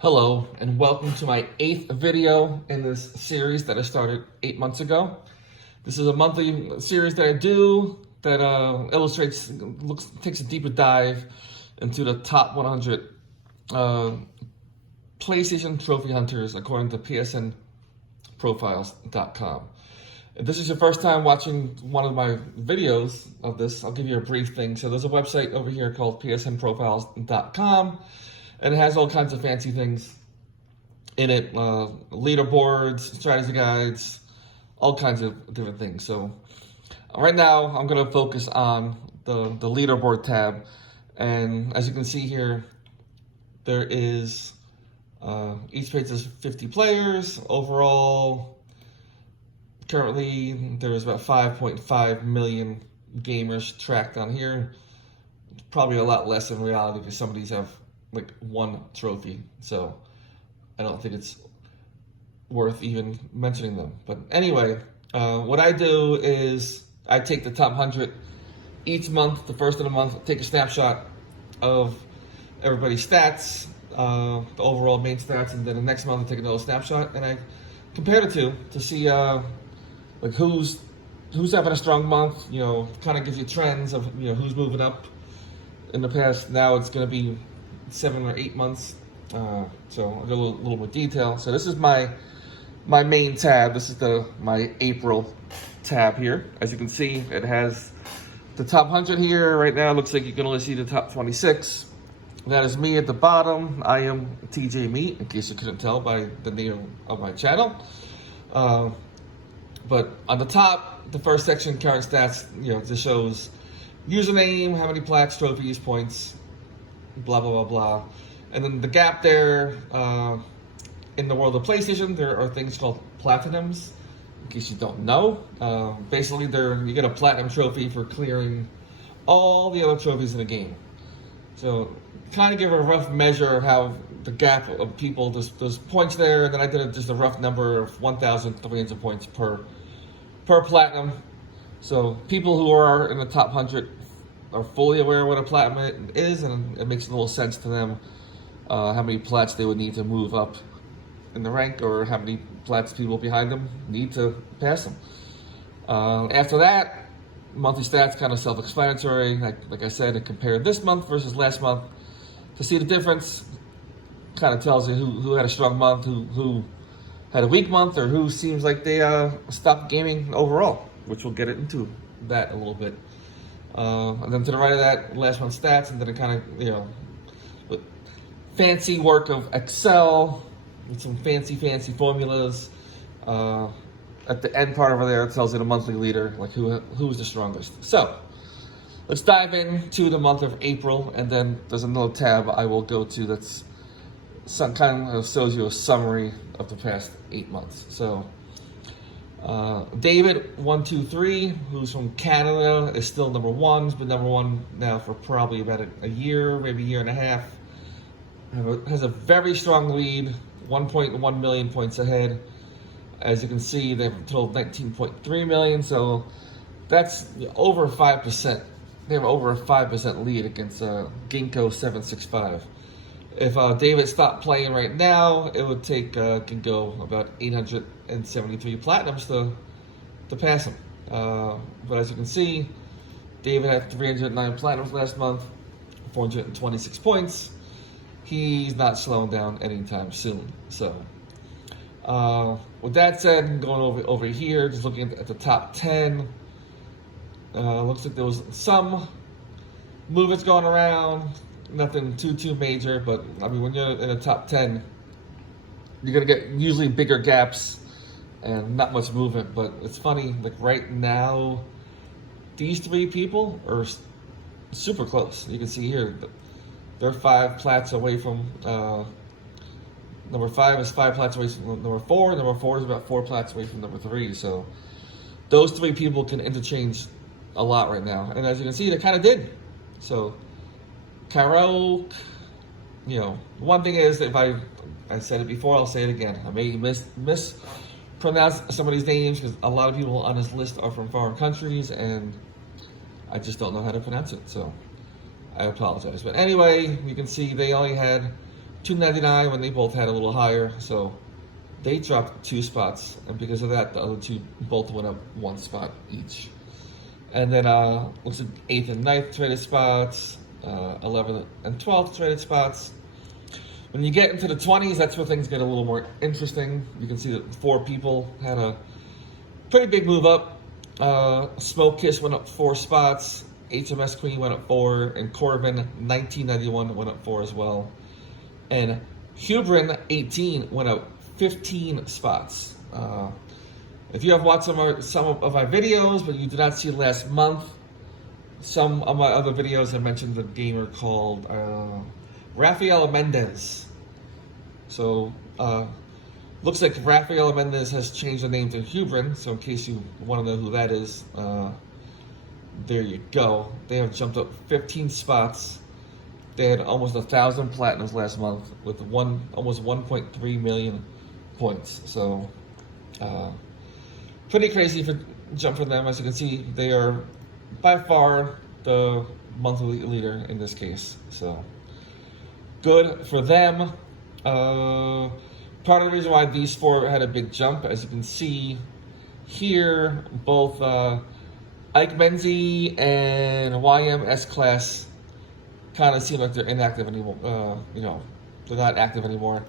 Hello, and welcome to my 8th video in this series that I started 8 months ago. This is a monthly series that I do that takes a deeper dive into the top 100 PlayStation trophy hunters according to PSN profiles.com. If this is your first time watching one of my videos of this, I'll give you a brief thing. So there's a website over here called psnprofiles.com. And it has all kinds of fancy things in it, leaderboards, strategy guides, all kinds of different things. So right now, I'm going to focus on the leaderboard tab. And as you can see here, there is, each page is 50 players. Overall, currently, there is about 5.5 million gamers tracked on here. Probably a lot less in reality because some of these have like one trophy, so I don't think it's worth even mentioning them. But anyway, what I do is I take the top 100 each month, the first of the month, take a snapshot of everybody's stats, the overall main stats, and then the next month I take another snapshot and I compare the two to see like who's having a strong month. You know, kind of gives you trends of who's moving up. In the past, now it's going to be 7 or 8 months, so I'll go a little more detail. So this is my main tab. This is my April tab here. As you can see, it has the top 100 here. Right now, it looks like you can only see the top 26. That is me at the bottom. I am TJ Meat, in case you couldn't tell by the name of my channel. But on the top, the first section, current stats, just shows username, how many plats, trophies, points, blah, blah, blah, blah. And then the gap there, in the world of PlayStation, there are things called platinums, in case you don't know. Basically, you get a platinum trophy for clearing all the other trophies in the game. So, kind of give a rough measure of how the gap of people, there's points there, and then I did just a rough number of 1,300 points per platinum. So, people who are in the top 100 are fully aware of what a platinum is, and it makes a little sense to them how many plats they would need to move up in the rank, or how many plats people behind them need to pass them. After that, monthly stats, kind of self-explanatory. Like I said, I compared this month versus last month to see the difference. Kind of tells you who had a strong month, who had a weak month, or who seems like they stopped gaming overall, which we'll get into that a little bit. And then to the right of that, last month's stats, and then it kind of, fancy work of Excel with some fancy formulas. At the end part over there, it tells you the monthly leader, like who's the strongest. So let's dive into the month of April, and then there's another tab I will go to that's some kind of shows you a summary of the past 8 months. So David123, who's from Canada, is still number one. He's been number one now for probably about a year, maybe a year and a half. Has a very strong lead, 1.1 million points ahead. As you can see, they have a total of 19.3 million, so that's over 5%. They have over a 5% lead against Ginkgo765. If David stopped playing right now, it would take Ginkgo about 873 platinums to pass him. But as you can see, David had 309 platinums last month, 426 points. He's not slowing down anytime soon. So, with that said, going over here, just looking at the top 10, looks like there was some movements going around. Nothing too major, but I mean, when you're in the top 10, you're gonna get usually bigger gaps and not much movement. But it's funny, like right now, these three people are super close. You can see here, they're 5 plats away from number 5 is 5 plats away from number 4. Number 4 is about 4 plats away from number 3. So those 3 people can interchange a lot right now, and as you can see, they kind of did. So Karaoke, one thing is, if I said it before, I'll say it again. I may mispronounce some of these names because a lot of people on this list are from foreign countries, and I just don't know how to pronounce it. So I apologize. But anyway, you can see they only had 299 when they both had a little higher. So they dropped 2 spots, and because of that, the other two both went up 1 spot each. And then looks at 8th and 9th traded spots, 11th and 12th traded spots. When you get into the 20s, that's where things get a little more interesting. You can see that 4 people had a pretty big move up. Smoke Kiss went up 4 spots, HMS Queen went up 4, and Corbin 1991 went up 4 as well. And Hubrin 18 went up 15 spots. If you have watched some of my videos, but you did not see last month, some of my other videos I mentioned a gamer called Rafael Mendez. So looks like Rafael Mendez has changed the name to Hubrin. So in case you want to know who that is, there you go. They have jumped up 15 spots. They had almost 1,000 platinums last month with almost 1.3 million points. So pretty crazy jump for them. As you can see, they are by far the monthly leader in this case. So good for them. Part of the reason why these 4 had a big jump, as you can see here, both Ike Menzie and YMS Class kind of seem like they're inactive anymore. They're not active anymore.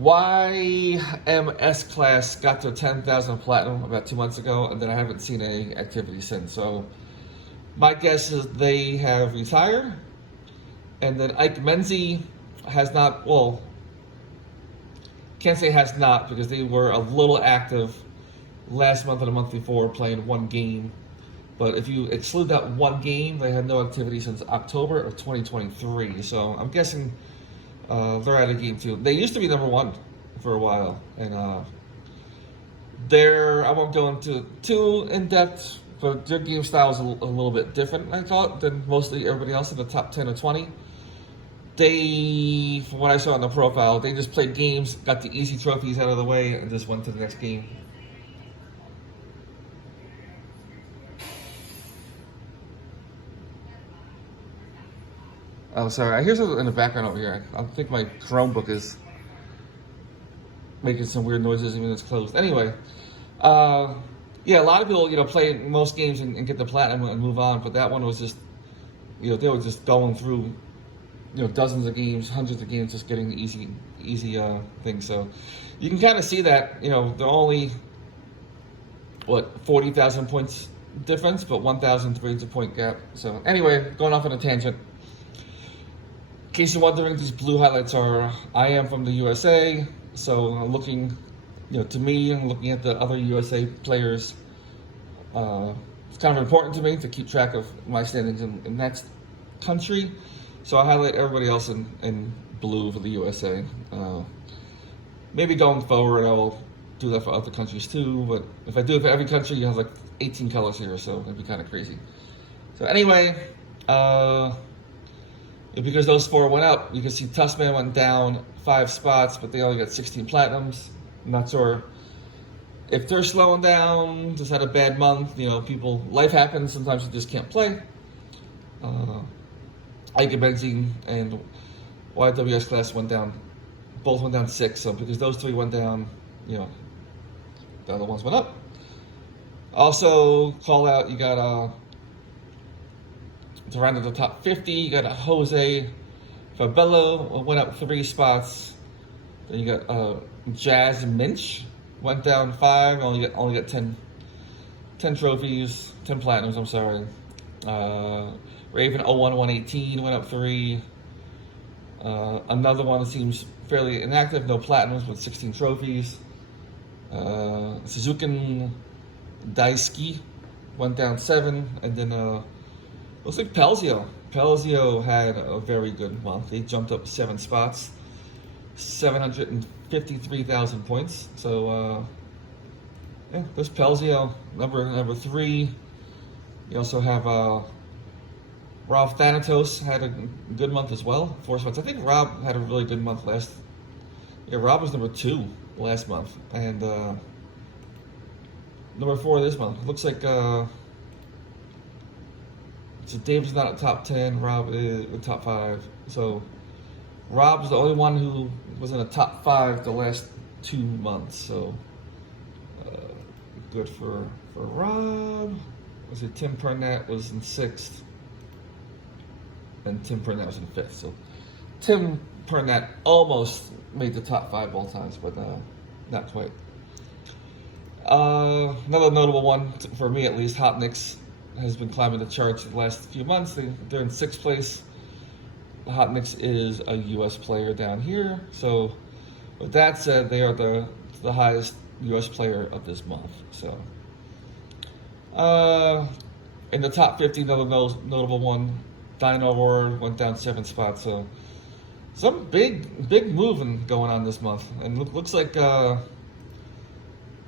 YMS Class got to 10,000 platinum about 2 months ago, and then I haven't seen any activity since. So my guess is they have retired. And then Ike Menzie has not, well, can't say has not, because they were a little active last month and the month before, playing 1 game. But if you exclude that 1 game, they had no activity since October of 2023. So I'm guessing they're out of game too. They used to be number 1 for a while, and I won't go into too in depth, but their game style is a little bit different, I thought, than mostly everybody else in the top 10 or 20. They, from what I saw on the profile, they just played games, got the easy trophies out of the way, and just went to the next game. Oh, sorry. I hear something in the background over here. I think my Chromebook is making some weird noises even though it's closed. Anyway, yeah, a lot of people, play most games and get the platinum and move on, but that one was just, they were just going through, dozens of games, hundreds of games, just getting the easy things. So you can kind of see that, they're only, 40,000 points difference, but 1,300 point gap. So anyway, going off on a tangent. In case you're wondering, these blue highlights are, I am from the USA, so looking, to me, looking at the other USA players, it's kind of important to me to keep track of my standings in that country, so I highlight everybody else in blue for the USA. Maybe going forward, I will do that for other countries too, but if I do it for every country, you have like 18 colors here, so it'd be kind of crazy. So anyway, because those 4 went up, you can see Tussman went down 5 spots, but they only got 16 platinums. I'm not sure if they're slowing down, just had a bad month. Life happens. Sometimes you just can't play. Ike Benzine and YWS Class both went down 6. So because those 3 went down, the other ones went up. Also, call out, you got to round of the top 50, you got a Jose Fabello, went up 3 spots. Then you got Jazz Minch, went down 5, only got 10 trophies, 10 platinums, I'm sorry. Raven 01118 went up 3. Another one that seems fairly inactive, no platinums, with 16 trophies. Suzuki Daisuke went down 7, and then looks like Pelzio. Pelzio had a very good month. They jumped up 7 spots, 753,000 points. So yeah, there's Pelzio, number 3. You also have Rob Thanatos had a good month as well, 4 spots. I think Rob had a really good month last. Yeah, Rob was number 2 last month, and number 4 this month. Looks like so Dave's not at top 10, Rob is at top 5. So Rob's the only one who was in the top 5 the last 2 months, so good for Rob. Was it Tim Pernat was in 6th, and Tim Pernat was in 5th. So Tim Pernat almost made the top 5 all times, but not quite. Another notable one, for me at least, Hot Nicks has been climbing the charts the last few months. They're in 6th place. Hot Nicks is a U.S. player down here. So with that said, they are the highest U.S. player of this month. So in the top 50, another notable one, Dino Ward went down 7 spots. So some big moving going on this month, and looks like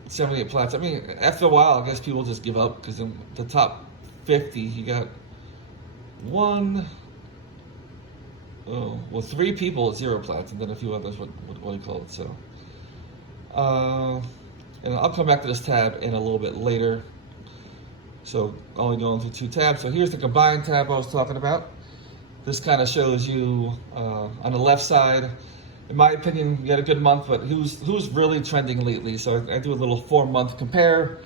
78 plats. I mean, after a while, I guess people just give up, because in the top 50, you got 3 people at 0 plats, and then a few others, what do you call it? So, and I'll come back to this tab in a little bit later. So, only going through 2 tabs. So here's the combined tab I was talking about. This kind of shows you on the left side, in my opinion, you had a good month, but who's really trending lately. So I do a little 4-month compare.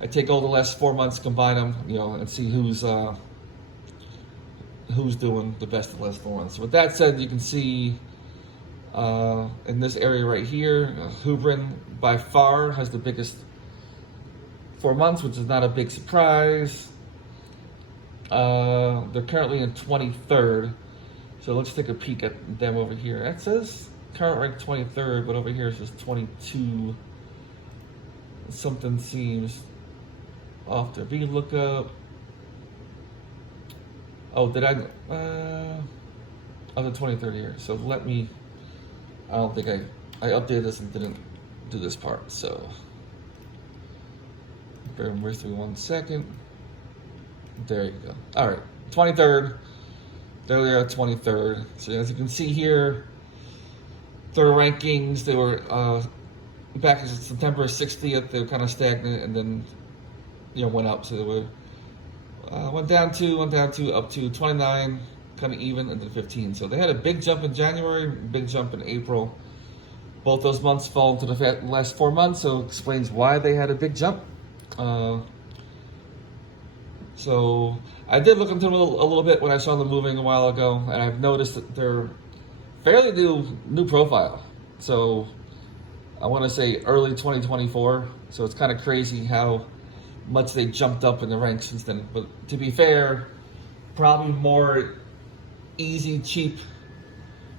I take all the last 4 months, combine them, and see who's doing the best the last 4 months. So with that said, you can see in this area right here, Hubrin by far has the biggest 4 months, which is not a big surprise. They're currently in 23rd. So let's take a peek at them over here. It says current rank 23rd, but over here it says 22. Something seems off there. VLOOKUP. Oh, did I? On the 23rd here. So let me. I don't think I updated this and didn't do this part. So bear with me 1 second. There you go. All right, 23rd. There they are, 23rd. So as you can see here, their rankings, they were back in September 60th. They were kind of stagnant, and then went up. So they were went down 2, up to 29, kind of even, and then 15. So they had a big jump in January, big jump in April. Both those months fall into the last 4 months, so it explains why they had a big jump. So I did look into them a little bit when I saw them moving a while ago, and I've noticed that they're fairly new profile. So I want to say early 2024. So it's kind of crazy how much they jumped up in the ranks since then. But to be fair, probably more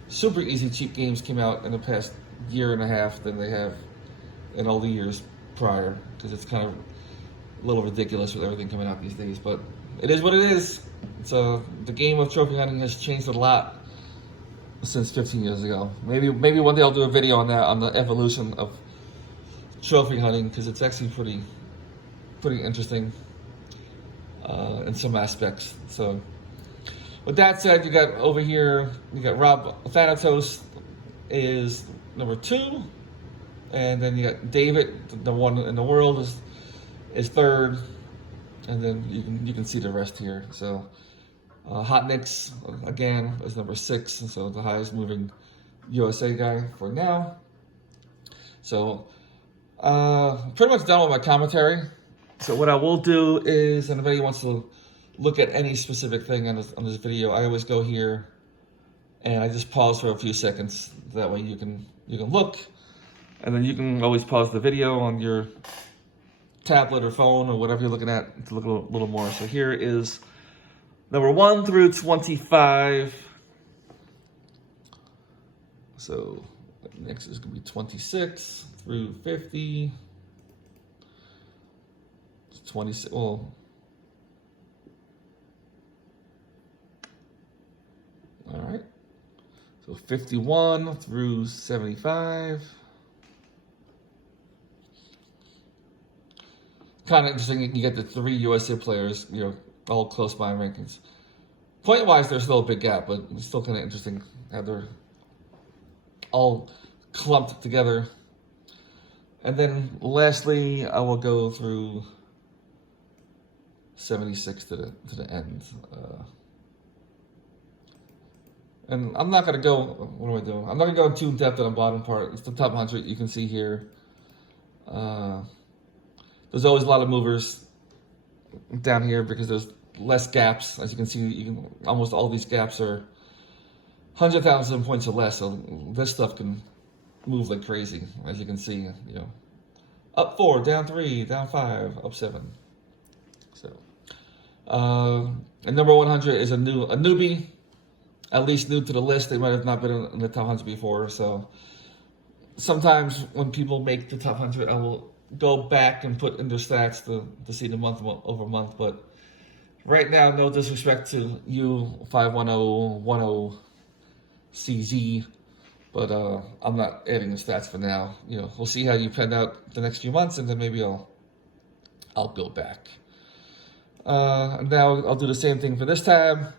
super easy, cheap games came out in the past year and a half than they have in all the years prior, because it's kind of a little ridiculous with everything coming out these days, but it is what it is. So the game of trophy hunting has changed a lot since 15 years ago. Maybe one day I'll do a video on that, on the evolution of trophy hunting, because it's actually pretty interesting in some aspects. So with that said, you got over here, you got Rob Thanatos is number 2, and then you got David, the one in the world, is 3rd, and then you can see the rest here. So Hot Nicks again is number 6, and so the highest moving USA guy for now. So pretty much done with my commentary. So what I will do is, if anybody wants to look at any specific thing on this video, I always go here and I just pause for a few seconds. That way you can look, and then you can always pause the video on your tablet or phone or whatever you're looking at to look a little more. So here is number 1 through 25. So next is going to be 26 through 50. 26. Well, all right. So 51 through 75. Kind of interesting. You get the 3 USA players, all close by in rankings. Point wise, there's still a big gap, but it's still kind of interesting how they're all clumped together. And then lastly, I will go through 76 to the end. And I'm not gonna go. What am I doing? I'm not gonna go too in depth on the bottom part. It's the top 100. You can see here. There's always a lot of movers down here because there's less gaps. As you can see, almost all these gaps are 100,000 points or less. So this stuff can move like crazy. As you can see, up 4, down 3, down 5, up 7. So, and number 100 is a newbie. At least new to the list. They might have not been in the top 100 before. So sometimes when people make the top 100, I will go back and put in their stats to see the month over month. But right now, no disrespect to you, 51010CZ, but I'm not adding the stats for now. We'll see how you pan out the next few months, and then maybe I'll go back. Now I'll do the same thing for this tab.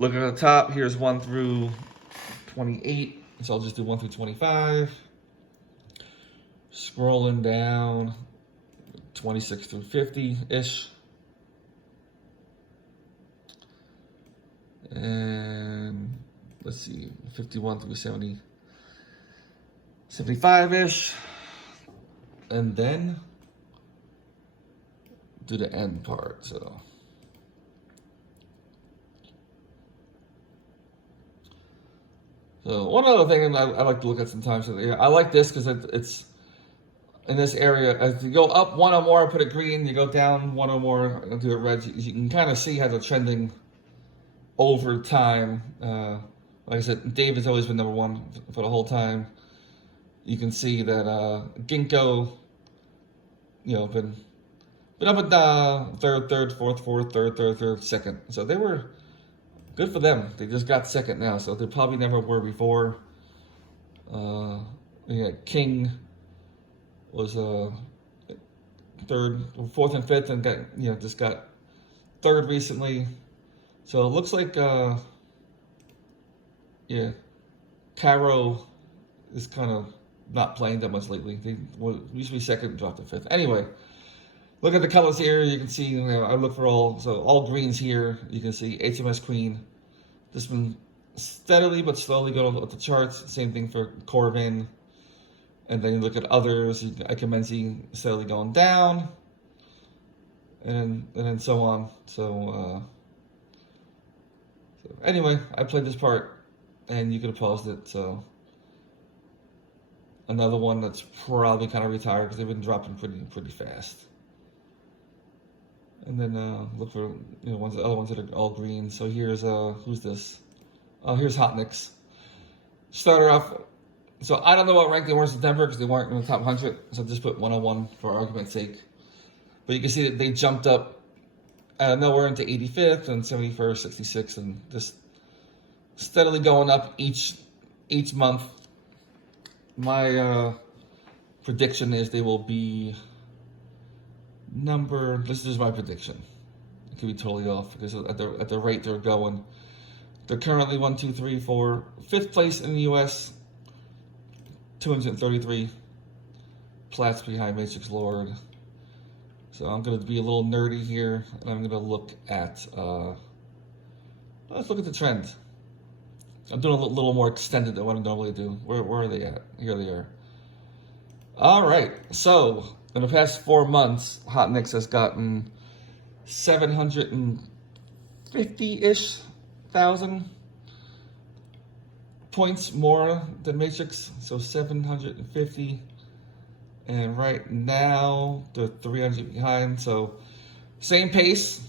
Looking at the top, here's 1 through 28. So I'll just do 1 through 25. Scrolling down, 26 through 50-ish. And let's see, 51 through 75-ish. And then do the end part, So one other thing I like to look at sometimes, I like this because it's in this area. As you go up 1 or more, put it green. You go down 1 or more, do it red. You can kind of see how they're trending over time. Like I said, David's always been number 1 for the whole time. You can see that Ginkgo, been up and down, third, fourth, third, second. So they were. Good for them. They just got second now, so they probably never were before. King was third, fourth, and fifth, and just got third recently. So it looks like Caro is kind of not playing that much lately. They used to be second and dropped to fifth. Anyway, look at the colors here. You can see I look for all greens here. You can see HMS Queen. Just been steadily but slowly going up the charts. Same thing for Corvin. And then you look at others. I can see steadily going down. And then so on. So anyway, I played this part. And you could have paused it. So another one that's probably kind of retired because they've been dropping pretty fast. And then look for the other ones that are all green. So here's who's this? Here's Hotnix. Started off. So I don't know what rank they were in September because they weren't in the top 100. So just put 101 for argument's sake. But you can see that they jumped up out of nowhere into 85th and 71st, 66th, and just steadily going up each month. My prediction is they will be this is my prediction. It could be totally off because at the rate they're going, they're currently 1, 2, 3, 4, 5th place in the U.S. 233 plats behind Matrix Lord. So I'm going to be a little nerdy here, and I'm going to look at. Let's look at the trend. I'm doing a little more extended than what I normally do. Where are they at? Here they are. All right, so. In the past 4 months, Hotnix has gotten 750-ish thousand points more than Matrix, so 750. And right now they're 300 behind, so same pace.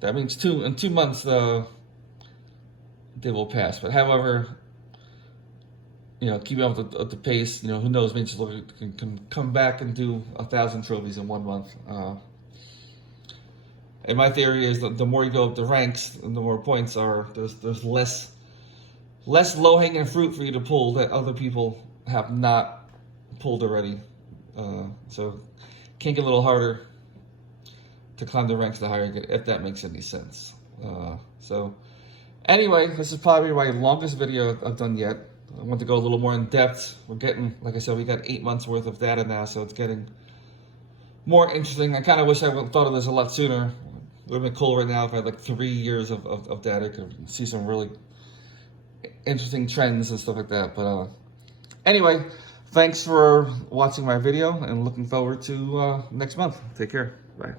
That means in 2 months they will pass. But however, keeping up with the pace, who knows, maybe can come back and do 1,000 trophies in 1 month. And my theory is that the more you go up the ranks, and the more points are, there's less low-hanging fruit for you to pull that other people have not pulled already. So can get a little harder to climb the ranks the higher you get, if that makes any sense. So anyway, this is probably my longest video I've done yet. I want to go a little more in depth. We're getting, like I said, we got 8 months worth of data now, so it's getting more interesting. I kind of wish I thought of this a lot sooner. It would have been cool right now if I had like 3 years of data. Could see some really interesting trends and stuff like that. But anyway, thanks for watching my video and looking forward to next month. Take care. Bye.